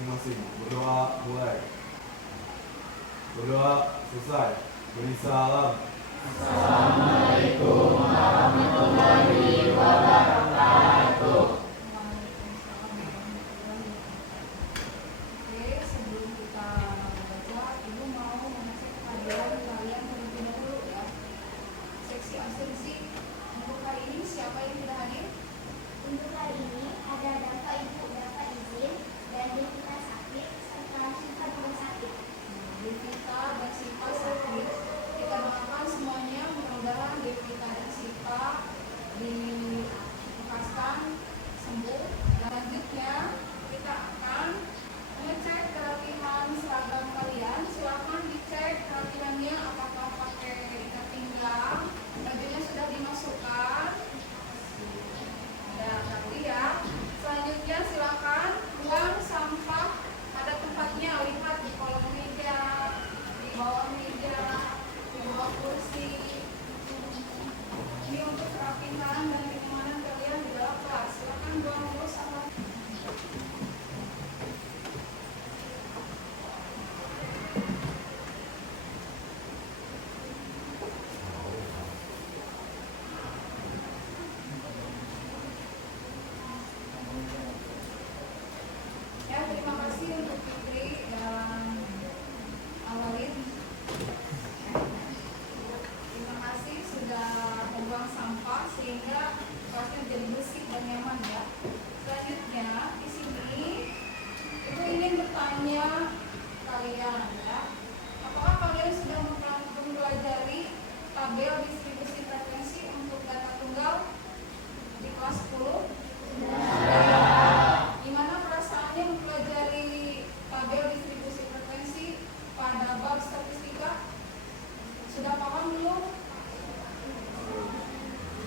masing-masing. Berdoa mulai. Berdoa selesai. Beri salam. Assalamualaikum warahmatullahi wabarakatuh. Oke, sebelum kita baca, Ibu mau mengecek kehadiran kalian terlebih dahulu ya. Seksi absensi untuk hari ini siapa yang tidak hadir? Untuk hari ini ada Bapak Ibu Bapak izin dan Devita sakit serta Syifa juga sakit. Devita dan Syifa sakit. Kita doakan semuanya mudah-mudahan Devita dan Syifa dipaskan sembuh. Selanjutnya kita akan mengecek kerapihan seragam kalian. Silakan dicek kerapihannya apakah pakai ikat pinggang, bajunya sudah dimasukkan. Ada rapi ya. Selanjutnya silakan buang sampah pada tempatnya. Lihat di kolong meja, di bawah meja, di bawah kursi. Ini untuk kerapihan dan kenyamanan kalian di dalam kelas. Silakan buang dulu sampah. Ya, terima kasih untuk Fitri dan Awalid. Terima kasih sudah membuang sampah sehingga kelasnya jadi bersih dan nyaman ya. Selanjutnya di sini Ibu ingin bertanya kalian ya. Apakah kalian sudah mempelajari tabel distribusi frekuensi untuk data tunggal di kelas 10? Gimana perasaannya mempelajari tabel distribusi frekuensi pada bab statistika? Sudah paham belum?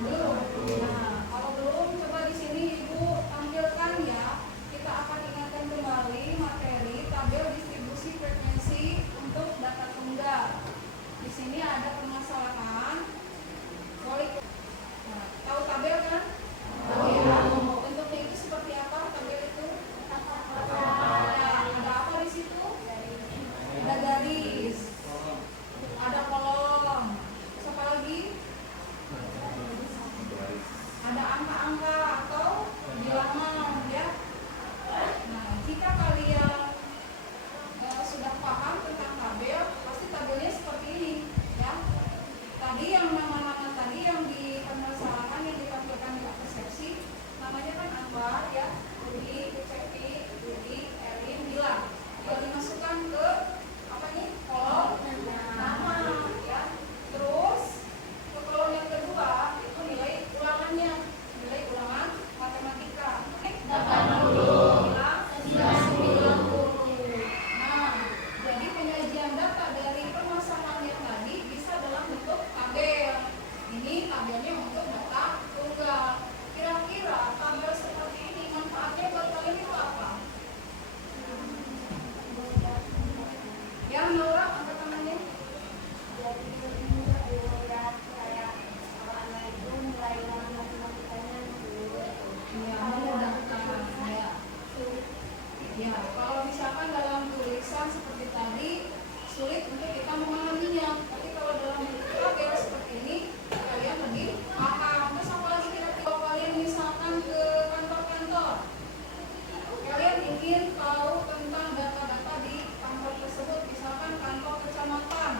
Belum. Nah, kalau belum, coba di sini Ibu tampilkan ya. Kita akan ingatkan kembali materi tabel distribusi frekuensi untuk data tunggal. Di sini ada permasalahan. Boleh. Nah, tahu tabel kan? Tahu ya. Bentuknya itu seperti apa tabel itu? Ada apa di situ? Ada garis, ada kolom, terus apa lagi? Ada angka-angka atau bilangan ya. Nah, jika kalian sudah paham tentang tabel, pasti tabelnya seperti ini ya. Tadi yang nama-nama tadi yang di permasalahan yang ditampilkan di persepsi namanya kan Anwar ya, Budi, Cepi, Budi, Erin, Bila. Kalau dimasukkan ke apa nih? Kolom nama ya. Terus ke kolom yang kedua itu nilai ulangannya, nilai ulangan matematika. 80, 90. Nah, jadi penyajian data dari permasalahan yang tadi bisa dalam bentuk tabel. Ini tabelnya untuk data tunggal. Kira-kira tabel seperti ini manfaatnya buat kalian itu apa? Yang Laura angkat tangannya. Ya, memudahkan ya. Ya, kalau misalkan dalam tulisan seperti tadi sulit untuk kita memahaminya, tapi kalau dalam bentuk tabel seperti ini kalian lebih paham. Terus apa lagi kira-kira kalau kalian misalkan ke kantor-kantor, kalian ingin tahu tentang data-data di kantor tersebut, misalkan kantor kecamatan.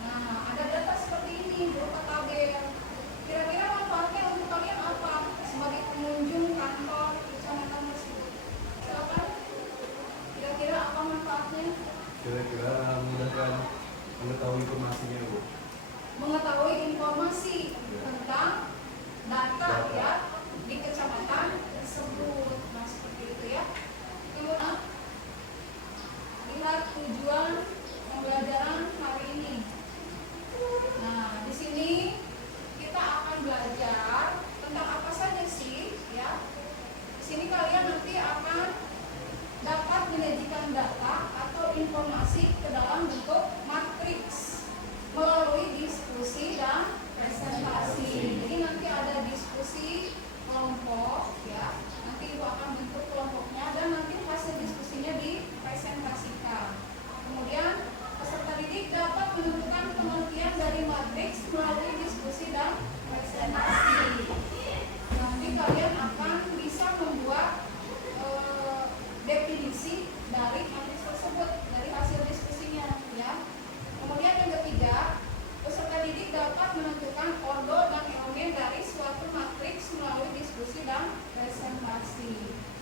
Nah, ada data seperti ini berupa tabel. Kira-kira manfaatnya untuk kalian apa sebagai pengunjung kantor kecamatan tersebut? Silakan. Kira-kira apa manfaatnya? Kira-kira memudahkan mengetahui informasinya, Bu. Mengetahui informasi tentang data ya di kecamatan tersebut. Nah, seperti itu ya. Kemudian lihat tujuan pembelajaran hari ini. Nah, di sini kita akan belajar tentang apa saja sih ya. Di sini kalian nanti akan dapat menyajikan data atau informasi ke dalam bentuk matriks melalui diskusi dan presentasi. Jadi nanti ada diskusi kelompok ya. Nanti Ibu akan bentuk kelompoknya dan nanti hasil diskusinya dari matriks tersebut dari hasil diskusinya ya. Kemudian yang ketiga, peserta didik dapat menentukan ordo dan elemen dari suatu matriks melalui diskusi dan presentasi.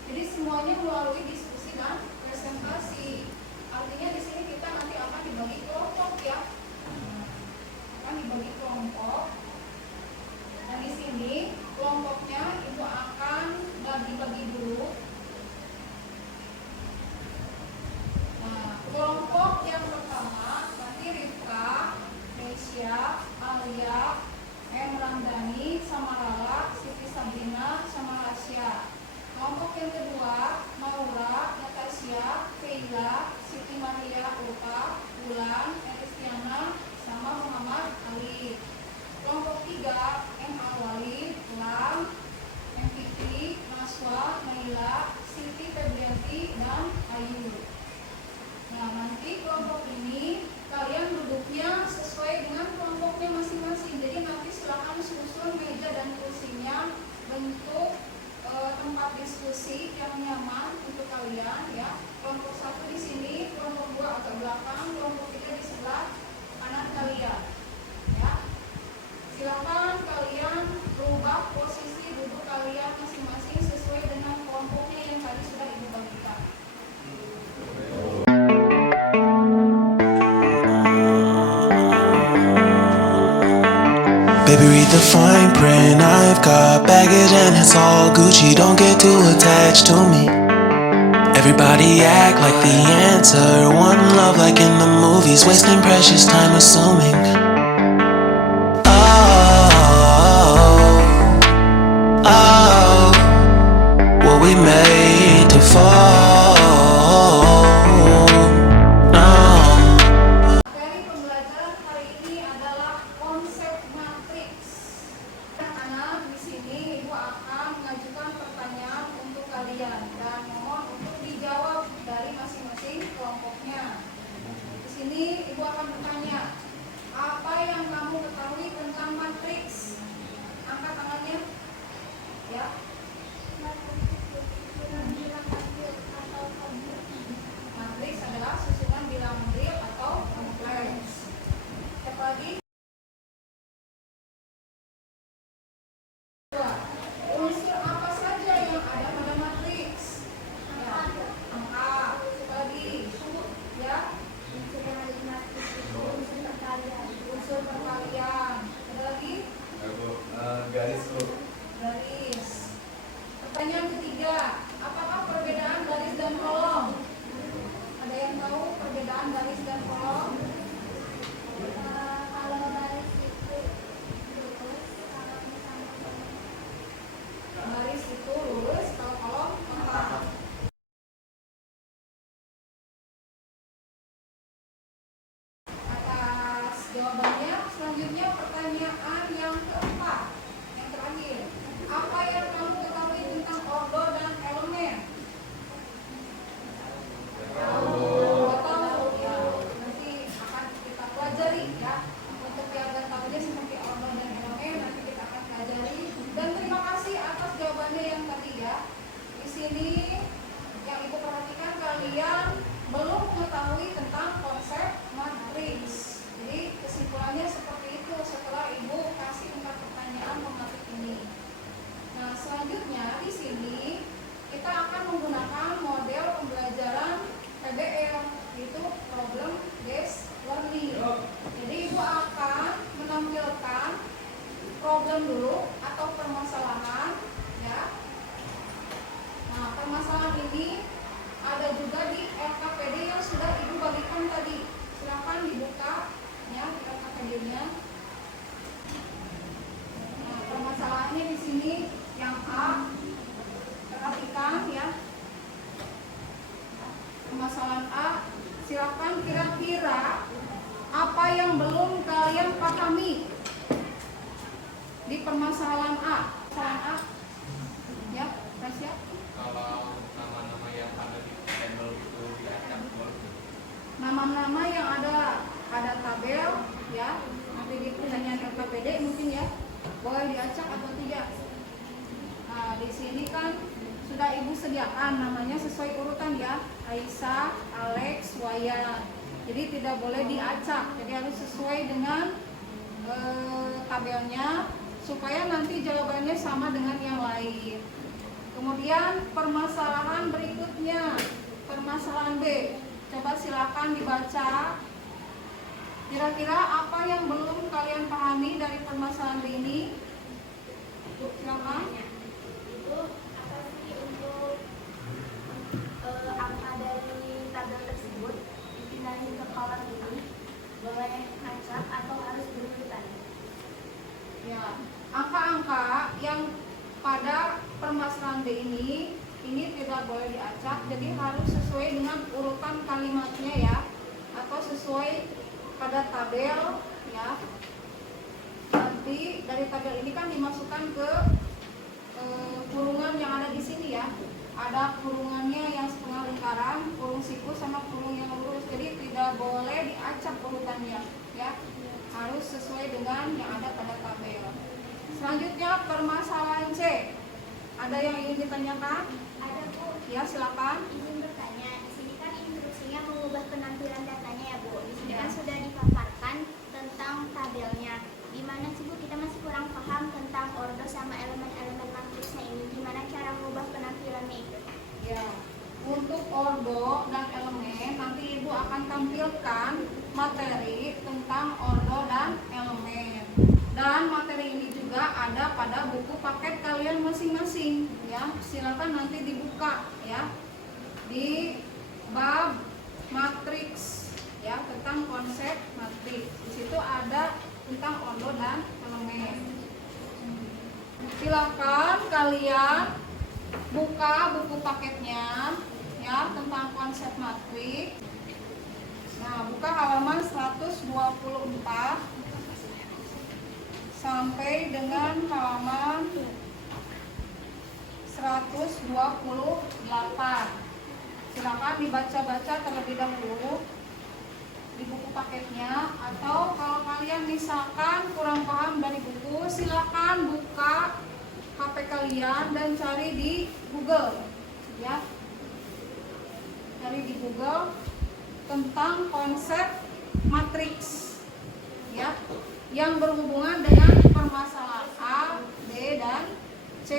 Jadi semuanya melalui diskusi dan presentasi. Artinya di sini kita nanti akan dibagi kelompok ya. Akan dibagi kelompok. Dan di sini kelompoknya ibu akan bagi-bagi dulu. Nah, kelompok yang pertama nanti Rifka, Nesya, Alia, M. Ramdhani, Samarala, Siti Sabrina, sama Rasya. Kelompok yang kedua Maura, Natasha, Keila, Siti Maria, Ulfa, Bulan, Eristiana, sama Muhammad Ali. Kelompok tiga M. Awali, Lam, M. Fikri, Naswa, Naila, Siti Febrianti, dan Ayu. Nah, nanti kelompok ini kalian duduknya sesuai dengan kelompoknya masing-masing. Jadi nanti silakan susun meja dan kursinya bentuk tempat diskusi yang nyaman untuk kalian ya. Kelompok 1 di sini, kelompok 2 agak belakang, kelompok 3 di sebelah kanan kalian. Ya. Silakan kalian rubah posisi duduk kalian masing-masing sesuai dengan kelompoknya yang tadi sudah ibu bagikan. Baby, read the fine print. I've got baggage and it's all Gucci. Don't get too attached to me. Everybody act like the answer. One love like in the movies. Wasting precious time assuming. Oh, were we made to fall? No. Materi pembelajaran hari ini adalah konsep matriks. Anak-anak di sini ibu akan mengajukan pertanyaan untuk kalian dan mohon untuk dijawab dari masing-masing kelompoknya. Di sini ibu akan bertanya, apa yang kamu ketahui tentang matriks? Angkat tangannya. Ya. Matriks adalah susunan bilang real atau kompleks. Siapa lagi? Unsur apa saja yang ada pada matriks? Ya. Angka. Siapa lagi? Ya. Unsur perkalian. Ada lagi? Garis tuh. Garis. Pertanyaan ketiga, apakah perbedaan garis dan kolom? Ada yang tahu perbedaan garis dan kolom? Kalau garis itu lurus, kalau misalnya Garis itu lurus, kalau kolom lengkap. Atas jawabannya, selanjutnya pertanyaan yang keempat, yang terakhir. Apa yang kamu ketahui tentang ordo dan elemen? Tahu ya, nanti akan kita pelajari ya. Untuk yang nggak tahunya seperti ordo dan elemen nanti kita akan pelajari. Dan terima kasih atas jawabannya yang tadi ya. Di sini yang ibu perhatikan kalian belum mengetahui tentang konsep matriks. Jadi kesimpulannya seperti itu setelah ibu kasih 4 pertanyaan mematik ini. Nah, selanjutnya di sini kita akan menggunakan model pembelajaran PBL, yaitu problem based learning. Jadi ibu akan menampilkan problem dulu atau permasalahan ya. Nah, permasalahan ini ada juga di LKPD yang sudah ibu bagikan tadi. Silakan dibuka ya LKPD-nya. Nah, permasalahannya di sini yang A, perhatikan ya. Permasalahan A, silakan kira-kira apa yang belum kalian pahami di permasalahan A. Permasalahan A, ya, Rasya. Kalau nama-nama yang ada di tabel itu diacak gitu. Nama-nama yang ada pada tabel ya, nanti di pertanyaan LKPD mungkin ya, boleh diacak atau tidak. Nah, di sini kan sudah ibu sediakan namanya sesuai urutan ya. Aisyah, Alex, Wayan. Jadi tidak boleh diacak. Jadi harus sesuai dengan tabelnya supaya nanti jawabannya sama dengan yang lain. Kemudian permasalahan berikutnya, permasalahan B. Coba silakan dibaca. Kira-kira apa yang belum kalian pahami dari permasalahan B ini? Silakan. Itu apa sih untuk angka dari tabel tersebut dipindahin ke kolom ini? Boleh acak atau harus berurutan? Ya, angka-angka yang pada permasalahan B ini tidak boleh diacak, jadi harus sesuai dengan urutan kalimatnya ya, atau sesuai pada tabel ya. Nanti dari tabel ini kan dimasukkan ke kurungan yang ada di sini ya. Ada kurungannya yang setengah lingkaran, kurung siku sama kurung yang lurus. Jadi tidak boleh diacak urutannya ya. Harus sesuai dengan yang ada pada tabel. Selanjutnya permasalahan C. Ada yang ingin ditanyakan? Ada Bu. Ya, silakan. Izin bertanya. Di sini kan instruksinya mengubah penampilan datanya ya Bu. Di sini Ya. kan sudah dipaparkan tentang tabelnya. Gimana sih Bu? Kita masih kurang paham tentang ordo sama elemen-elemen matriksnya ini. Gimana cara mengubah penampilannya itu? Ya. Untuk ordo dan elemen nanti Ibu akan tampilkan materi tentang ordo dan elemen. Dan materi ini juga ada pada buku paket kalian masing-masing ya. Silakan nanti dibuka ya. Di bab matriks ya, tentang konsep matriks. Di situ ada tentang ordo dan elemen. Silakan kalian buka buku paketnya ya, tentang konsep matriks. Nah, buka halaman 124 sampai dengan halaman 128. Silakan dibaca-baca terlebih dahulu di buku paketnya, atau kalau kalian misalkan kurang paham dari buku, silakan buka HP kalian dan cari di Google ya. Cari di Google tentang konsep matriks ya, yang berhubungan dengan permasalahan A, B, dan C.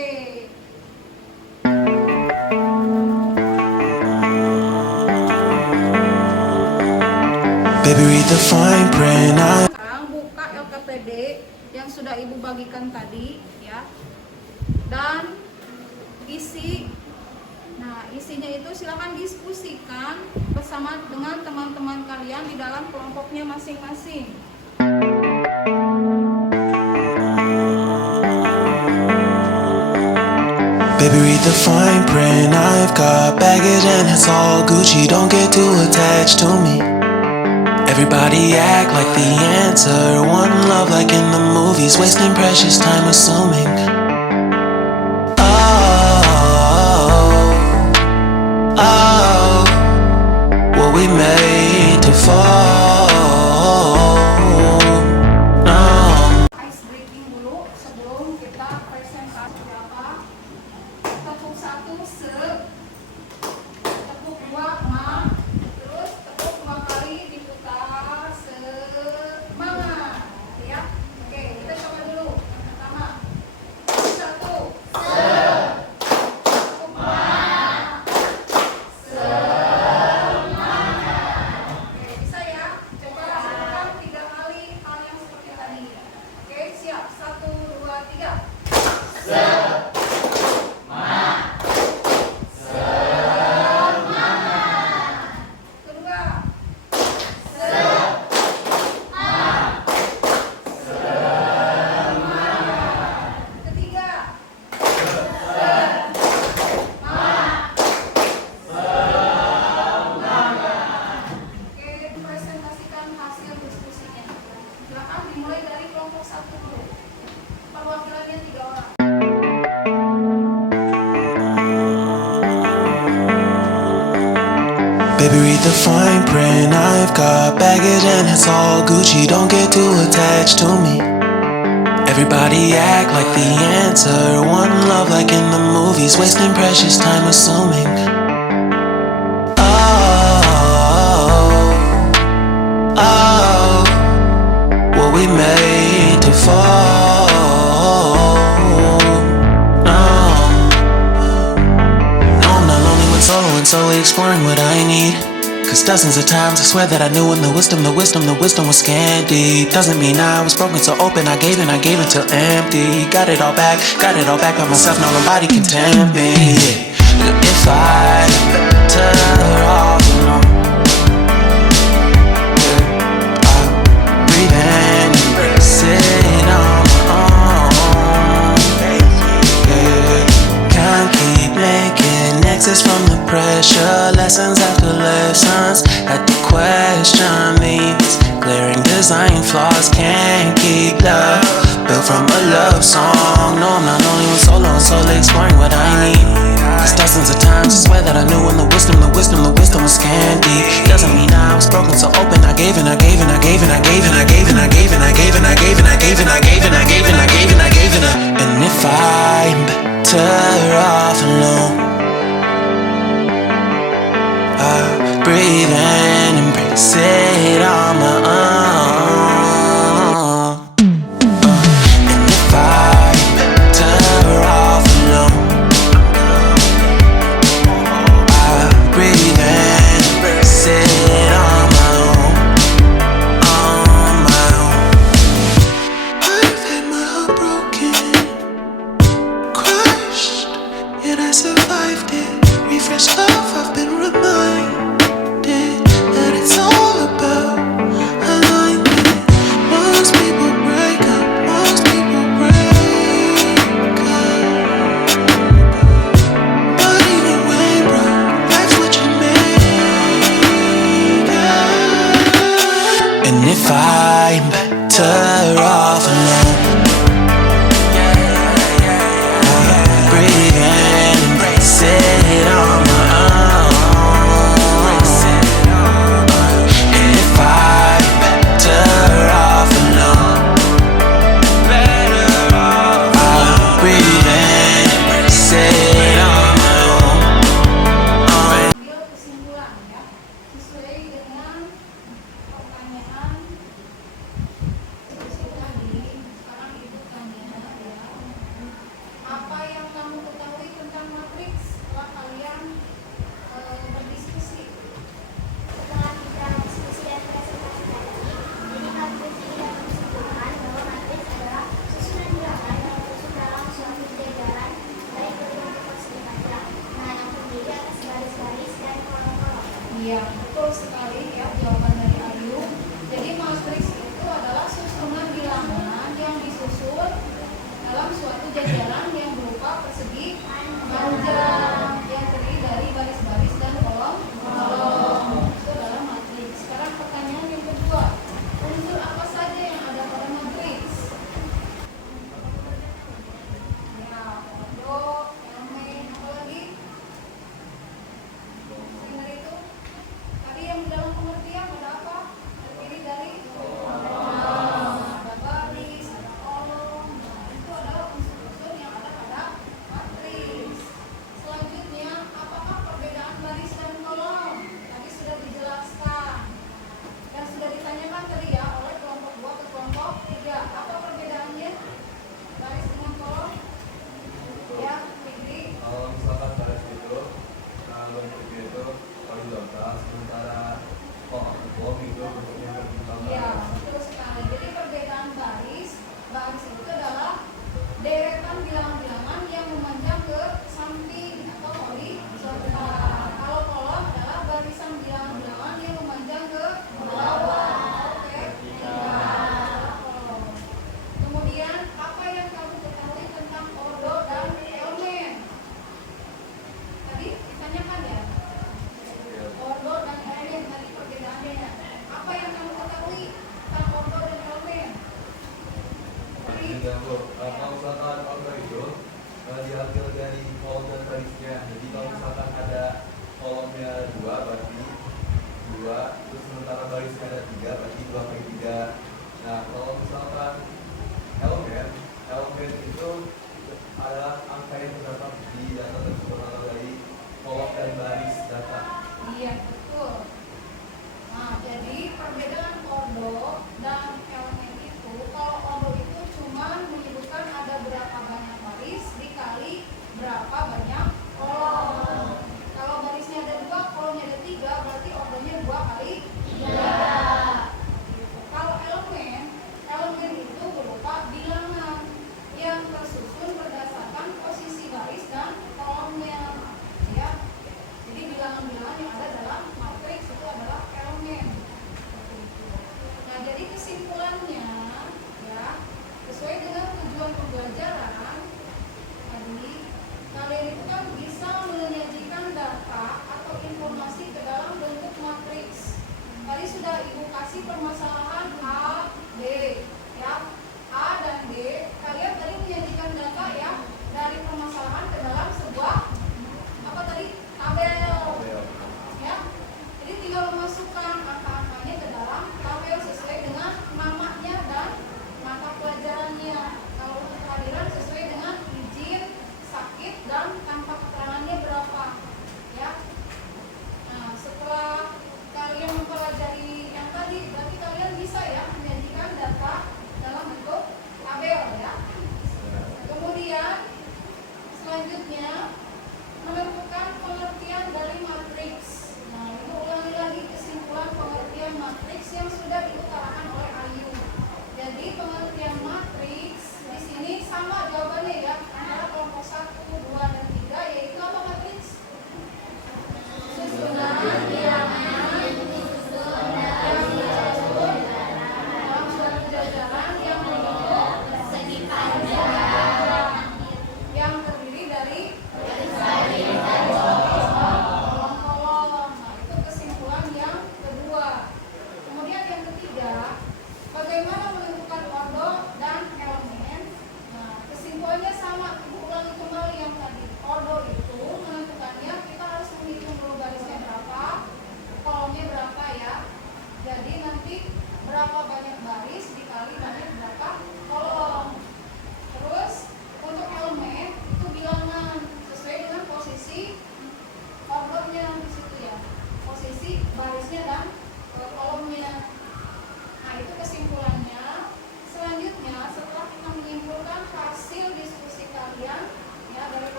Baby, read the fine print. Sekarang buka LKPD yang sudah Ibu bagikan tadi ya, dan isi. Nah, isinya itu silakan diskusikan bersama dengan teman-teman kalian di dalam kelompoknya masing-masing. Baby, read the fine print. I've got baggage and it's all Gucci. Don't get too attached to me. Everybody act like the answer. One love like in the movies. Wasting precious time assuming. Oh, were we made to fall? No. Ice breaking dulu sebelum kita presentasi apa. Tepuk 1 se, tepuk 2 ma, terus tepuk 2 kali diputar semangat ya. Oke, kita coba dulu. Yang pertama, 1 bisa ya, coba lakukan 3 kali hal yang seperti tadi. Oke, siap, 1, 2, 3. Kedua, ketiga, oke, presentasikan hasil diskusinya. Silakan dimulai dari kelompok 1 dulu. Perwakilannya 3 orang. Baby, read the fine print. I've got baggage and it's all Gucci. Don't get too attached to me. Everybody act like the answer. One love like in the movies. Wasting precious time assuming. Oh, exploring what I need. Cause dozens of times I swear that I knew when the wisdom was scanty. Doesn't mean I was broken so open, I gave until empty. Got it all back by myself, now nobody can tempt me. If I better off alone, I'll breathe in, embrace it on my own. Can't keep making exits from the pressure. Lessons after lessons, had to question these glaring design flaws. Can't keep love built from a love song. No, I'm not only one solo and solely exploring what I need. Cause dozens of times I swear that I knew when the wisdom was scanty. Doesn't mean I was broken so open, I gave and I gave and I gave and I gave and I gave and I gave and I gave and I gave and I gave and I gave and I gave and I gave and I gave and I. And if I'm better off alone, I'll breathe in, embrace it on my own. And if I'm better off alone, I'll breathe in, embrace it on my own, on my own. I've had my heart broken, crushed, yet I survived it. Refresh love, I've been reminded that it's all about alignment. Most people break up, most people break up. But even when broke, that's what you make up. And if I'm better off alone, I'll breathe in, embrace it on my own. And if I'm better off alone, I'll breathe in, embrace it on my own. Ambil kesimpulan ya, sesuai dengan pertanyaan diskusi tadi. Sekarang ibu tanya ya, apa yang kamu ketahui tentang matriks setelah kalian berdiskusi? Setelah kita diskusi dan presentasi tadi, jadi matriks ini dapat disimpulkan bahwa matriks adalah susunan bilangan yang tersusun dalam suatu jajaran baik berbentuk persegi panjang dengan yang terdiri atas garis-garis dan kolom-kolom. Iya, betul sekali ya jawaban dari Ayu. Jadi matriks itu adalah susunan bilangan yang disusun dalam suatu jajaran yang berupa persegi panjang yang terdiri dari baris-baris dan kolom-kolom. Itu adalah matriks. Sekarang pertanyaan yang kedua, unsur apa saja yang ada pada matriks? Ya, ordo, elemen, apa lagi? Dengar itu? Tadi yang dalam pengertian ada apa? Terdiri dari ada baris, ada kolom. Nah, itu adalah unsur-unsur yang ada pada matriks. Selanjutnya, apakah perbedaan baris dan kolom? Tadi sudah dijelaskan dan sudah ditanyakan tadi ya oleh kelompok 2 ke kelompok 3. Apa perbedaannya? Baris dengan kolom? Ya, Fikri. Kalau misalkan baris itu bentuknya itu horizontal, sementara kolom itu bentuknya vertikal. Iya, betul sekali. Jadi perbedaan baris itu adalah deretan bilangan-bilangan yang memanjang ke samping atau horizontal. Kalau kolom adalah barisan bilangan-bilangan yang memanjang ke bawah. Oke. Kolom. Kemudian apa yang kamu ketahui tentang ordo dan elemen? Tadi ditanyakan ya. Ordo dan elemen tadi perbedaannya. Apa yang kamu ketahui tentang ordo dan elemen? Juga Bu, kalau misalkan ordo itu diambil dari kolom dan barisnya. Jadi kalau misalkan ada kolomnya 2 berarti 2, terus sementara barisnya ada 3 berarti 2/3. Nah kalau misalkan elemen itu adalah angka yang terdapat di data tersebut dari kolom dan baris data. Iya, betul. Nah, jadi perbedaan ordo dan elemen itu, kalau ordo itu cuma menyebutkan ada berapa banyak baris dikali berapa banyak kolom. Kalau barisnya ada 2,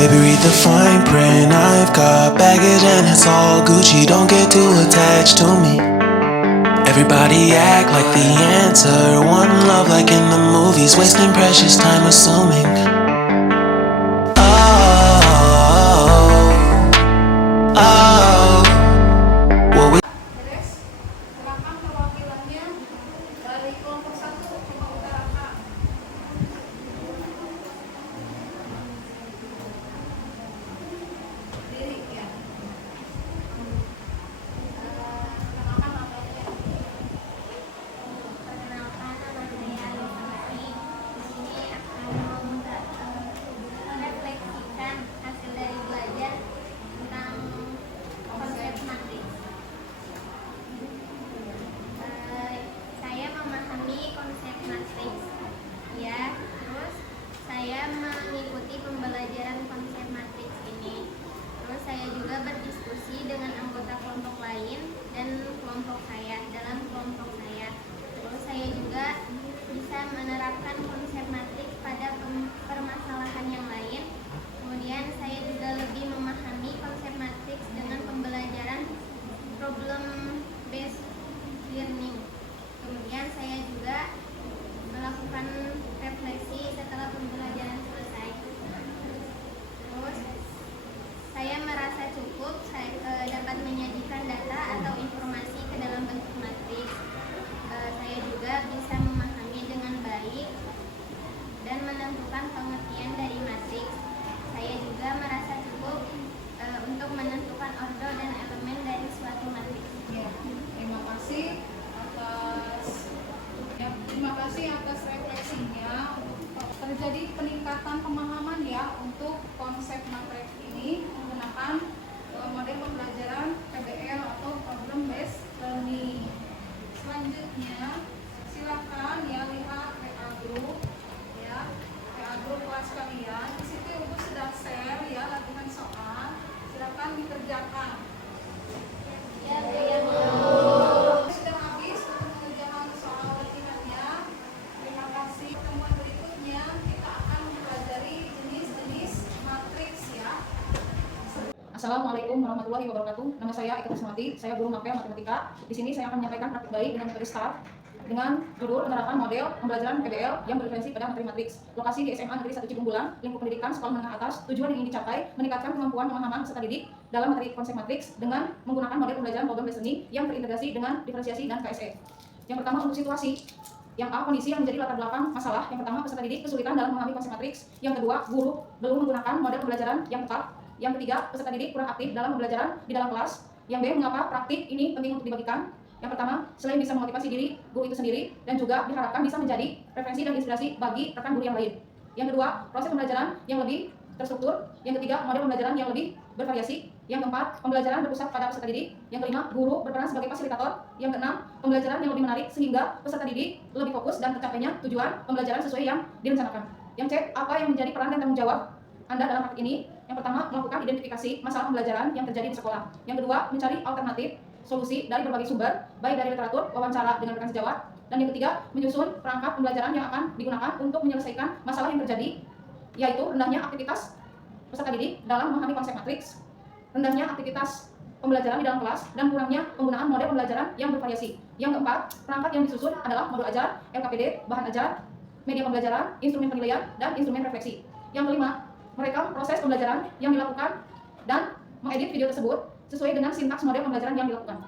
Baby, read the fine print. I've got baggage and it's all Gucci. Don't get too attached to me. Everybody act like the answer. One love like in the movies. Wasting precious time assuming. Beres. Silakan perwakilannya dari kelompok 1 coba utarakan. Diri ya. Perkenalkan namanya. Perkenalkan, nama saya Alisa Mari. Di sini akan merefleksikan hasil dari belajar tentang konsep matriks. Saya memahami konsep matriks, ya. Terus saya mengikuti pembelajaran konsep matriks ini. Terus saya juga berdiskusi dengan anggota kelompok lain dan kelompok saya dalam kelompok saya. Terus saya juga bisa menerapkan konsep matriks pada permasalahan yang lain. Kemudian saya juga lebih memahami konsep matriks dengan pembelajaran problem based learning. Kemudian saya juga melakukan refleksi setelah pembelajaran selesai. Terus saya merasa cukup dapat menyajikan data atau informasi ke dalam bentuk matriks. Saya juga bisa memahami dengan baik dan menentukan pengertian dari matriks. Saya juga merasa cukup untuk menentukan order dan elemen dari suatu matriks. Ya, terima kasih atas refleksinya. Terjadi peningkatan pemahaman ya untuk konsep matriks ini menggunakan model pembelajaran PBL atau problem based learning. Selanjutnya silakan ya lihat PA group ya, PA group kelas kalian. Di situ Ibu sudah share ya latihan soal. Silakan dikerjakan. Sudah habis untuk mengerjakan soal latihannya. Terima kasih. Pertemuan berikutnya kita akan mempelajari jenis-jenis matriks ya. Assalamualaikum warahmatullahi wabarakatuh. Nama saya Eka Kusmati, saya guru mapel matematika. Di sini saya akan menyampaikan praktik baik dengan metode STAR dengan judul penerapan model pembelajaran PBL yang berreferensi pada materi matriks. Lokasi di SMA Negeri 1 Cibungbulan, lingkup pendidikan sekolah menengah atas. Tujuan yang ingin dicapai meningkatkan kemampuan pemahaman peserta didik dalam materi konsep matriks dengan menggunakan model pembelajaran problem based learning yang terintegrasi dengan diferensiasi dan KSE. Yang pertama untuk situasi. Yang A, kondisi yang menjadi latar belakang masalah. Yang pertama, peserta didik kesulitan dalam memahami konsep matriks. Yang kedua, guru belum menggunakan model pembelajaran yang tepat. Yang ketiga, peserta didik kurang aktif dalam pembelajaran di dalam kelas. Yang B, mengapa praktik ini penting untuk dibagikan. Yang pertama, selain bisa memotivasi diri guru itu sendiri dan juga diharapkan bisa menjadi referensi dan inspirasi bagi rekan guru yang lain. Yang kedua, proses pembelajaran yang lebih terstruktur. Yang ketiga, model pembelajaran yang lebih bervariasi. Yang keempat, pembelajaran berpusat pada peserta didik. Yang kelima, guru berperan sebagai fasilitator. Yang keenam, pembelajaran yang lebih menarik sehingga peserta didik lebih fokus dan tercapainya tujuan pembelajaran sesuai yang direncanakan. Yang C, apa yang menjadi peran dan tanggung jawab Anda dalam praktik ini? Yang pertama, melakukan identifikasi masalah pembelajaran yang terjadi di sekolah. Yang kedua, mencari alternatif solusi dari berbagai sumber, baik dari literatur, wawancara dengan rekan sejawat. Dan yang ketiga, menyusun perangkat pembelajaran yang akan digunakan untuk menyelesaikan masalah yang terjadi, yaitu rendahnya aktivitas peserta didik dalam memahami konsep matriks, rendahnya aktivitas pembelajaran di dalam kelas, dan kurangnya penggunaan model pembelajaran yang bervariasi. Yang keempat, perangkat yang disusun adalah modul ajar, LKPD, bahan ajar, media pembelajaran, instrumen penilaian, dan instrumen refleksi. Yang kelima, merekam proses pembelajaran yang dilakukan dan mengedit video tersebut sesuai dengan sintaks model pembelajaran yang dilakukan.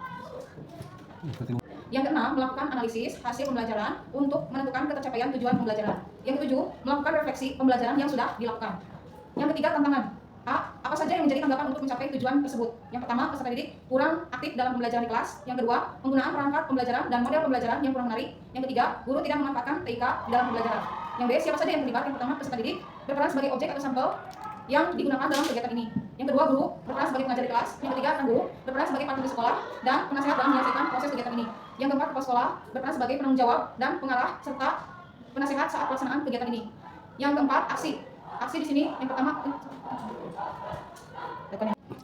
Yang keenam, melakukan analisis hasil pembelajaran untuk menentukan ketercapaian tujuan pembelajaran. Yang ketujuh, melakukan refleksi pembelajaran yang sudah dilakukan. Yang ketiga, tantangan. A, apa saja yang menjadi tanggapan untuk mencapai tujuan tersebut? Yang pertama, peserta didik kurang aktif dalam pembelajaran di kelas. Yang kedua, penggunaan perangkat pembelajaran dan model pembelajaran yang kurang menarik. Yang ketiga, guru tidak memanfaatkan TIK di dalam pembelajaran. Yang B, siapa saja yang terlibat? Yang pertama, peserta didik berperan sebagai objek atau sampel yang digunakan dalam kegiatan ini. Yang kedua, guru berperan sebagai pengajar di kelas. Yang ketiga, rekan guru berperan sebagai partner di sekolah dan penasehat dalam menyelesaikan proses kegiatan ini. Yang keempat, kepala sekolah berperan sebagai penanggung jawab dan pengarah serta penasehat saat pelaksanaan kegiatan ini. Yang keempat, aksi. Aksi di sini yang pertama.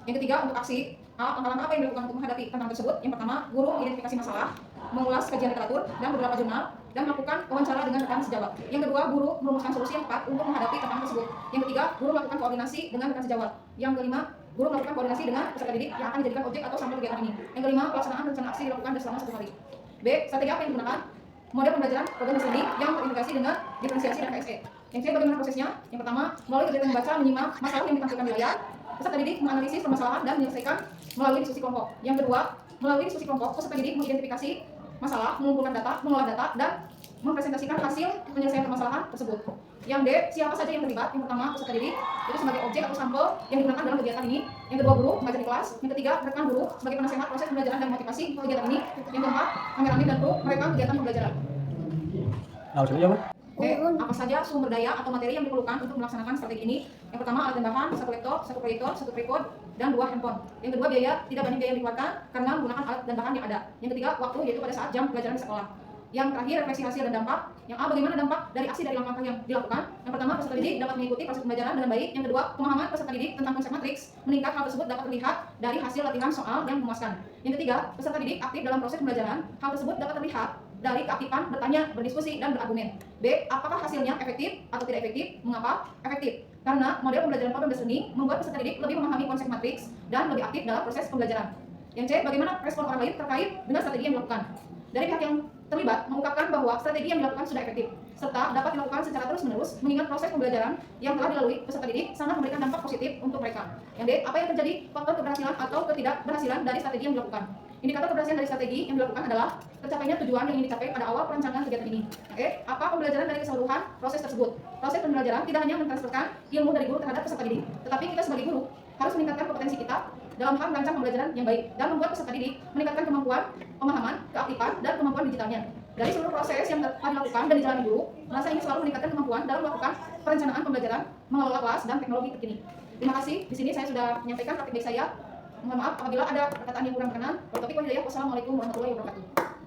Yang ketiga, untuk aksi, langkah-langkah apa yang dilakukan untuk menghadapi tantangan tersebut? Yang pertama, guru identifikasi masalah, mengulas kajian literatur dan beberapa jurnal. dan melakukan wawancara dengan rekan sejawat. Yang kedua, guru merumuskan solusi yang tepat untuk menghadapi tantangan tersebut. Yang ketiga, guru melakukan koordinasi dengan rekan sejawat. Yang kelima, guru melakukan koordinasi dengan peserta didik yang akan dijadikan objek atau sampel kegiatan ini. Yang kelima, pelaksanaan rencana aksi dilakukan selama 1 hari. B. Strategi apa yang digunakan? Model pembelajaran program studi yang terintegrasi dengan diferensiasi dan KSE. Yang C. Bagaimana prosesnya? Yang pertama, melalui kegiatan membaca, menyimak masalah yang ditampilkan di layar. Peserta didik menganalisis permasalahan dan menyelesaikan melalui diskusi kelompok. Yang kedua, melalui diskusi kelompok, peserta didik mengidentifikasi masalah, mengumpulkan data, mengolah data, dan mempresentasikan hasil penyelesaian permasalahan tersebut. Yang D. Siapa saja yang terlibat? Yang pertama, peserta didik itu sebagai objek atau sampel yang digunakan dalam kegiatan ini. Yang kedua, guru mengajar di kelas. Yang ketiga, rekan guru sebagai penasehat proses pembelajaran dan motivasi kegiatan ini. Yang keempat, kameramen dan kru merekam kegiatan pembelajaran. B. Apa saja sumber daya atau materi yang diperlukan untuk melaksanakan strategi ini? Yang pertama, alat dan bahan, 1 laptop, 1 proyektor, 1 tripod, dan 2 handphone. Yang kedua, biaya, tidak banyak biaya yang dikeluarkan karena menggunakan alat dan bahan yang ada. Yang ketiga, waktu, yaitu pada saat jam pelajaran di sekolah. Yang terakhir, refleksi hasil dan dampak. Yang A, bagaimana dampak dari aksi dari langkah yang dilakukan? Yang pertama, peserta didik dapat mengikuti proses pembelajaran dengan baik. Yang kedua, pemahaman peserta didik tentang konsep matriks meningkat. Hal tersebut dapat terlihat dari hasil latihan soal yang memuaskan. Yang ketiga, peserta didik aktif dalam proses pembelajaran. Hal tersebut dapat terlihat dari keaktifan bertanya, berdiskusi, dan berargumen. B. Apakah hasilnya efektif atau tidak efektif? Mengapa? Efektif. Karena model pembelajaran program learning membuat peserta didik lebih memahami konsep matriks dan lebih aktif dalam proses pembelajaran. Yang C. Bagaimana respon orang lain terkait dengan strategi yang dilakukan? Dari pihak yang terlibat mengungkapkan bahwa strategi yang dilakukan sudah efektif, serta dapat dilakukan secara terus-menerus mengingat proses pembelajaran yang telah dilalui peserta didik sangat memberikan dampak positif untuk mereka. Yang D. Apa yang terjadi faktor keberhasilan atau ketidakberhasilan dari strategi yang dilakukan? Indikator keberhasilan dari strategi yang dilakukan adalah tercapainya tujuan yang ingin dicapai pada awal perancangan kegiatan ini. E. Apa pembelajaran dari keseluruhan proses tersebut? Proses pembelajaran tidak hanya mentransferkan ilmu dari guru terhadap peserta didik, tetapi kita sebagai guru harus meningkatkan kompetensi kita dalam hal merancang pembelajaran yang baik dan membuat peserta didik meningkatkan kemampuan pemahaman, keaktifan, dan kemampuan digitalnya. Dari seluruh proses yang telah dilakukan dan dijalani guru, merasa ingin selalu meningkatkan kemampuan dalam melakukan perencanaan pembelajaran, mengelola kelas, dan teknologi terkini. Terima kasih. Di sini saya sudah menyampaikan praktik baik saya. Mohon maaf apabila ada perkataan yang kurang berkenan. Wassalamualaikum warahmatullahi wabarakatuh.